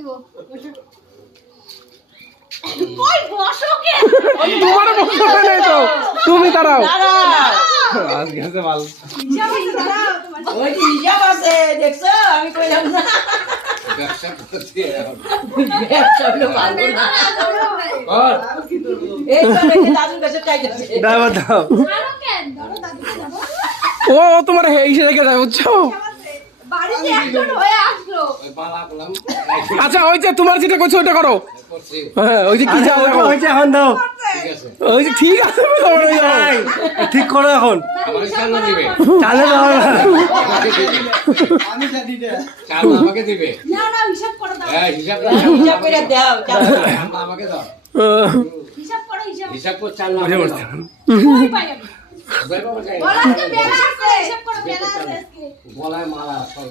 দিব কই বসো কে তোমার বসতে নেই তো তুমি দাঁড়াও আজকে আছে ভালো ওই হিসাব আছে দেখছো আমি কইলাম না ব্যবসা করতে ব্যবসা হলো ভালো না কর এই তো রেখে দাদুর কাছে চাইতেছে দাও দাও আরো কেন ধরো দাদুকে দাও ও তোমার হিসেবে রেখে দাও বুঝছো বাড়িতে একজন হয়ে আসলো ওই বালা করলাম আচ্ছা ওই যে তোমার যেটা করছো ওটা করো করছি হ্যাঁ ওই যে কি চাও হয়েছে এখন দাও ঠিক আছে ওই যে ঠিক আছে তোমার ওই যাও। ঠিক করো এখন আমার চাল দিবে চালে দাও চাল আমাকে দিবে না না হিসাব করে দাও হ্যাঁ হিসাব হিসাব করে দাও চাল আমাকে দাও হিসাব করো হিসাব হিসাব করে চাল বুঝে আমাকে বসতে দাও কই পাই আমি বের বাবা যাই বলা আছে বেলা আছে হিসাব করো বেলা আছে আজকে গলায় মালা সব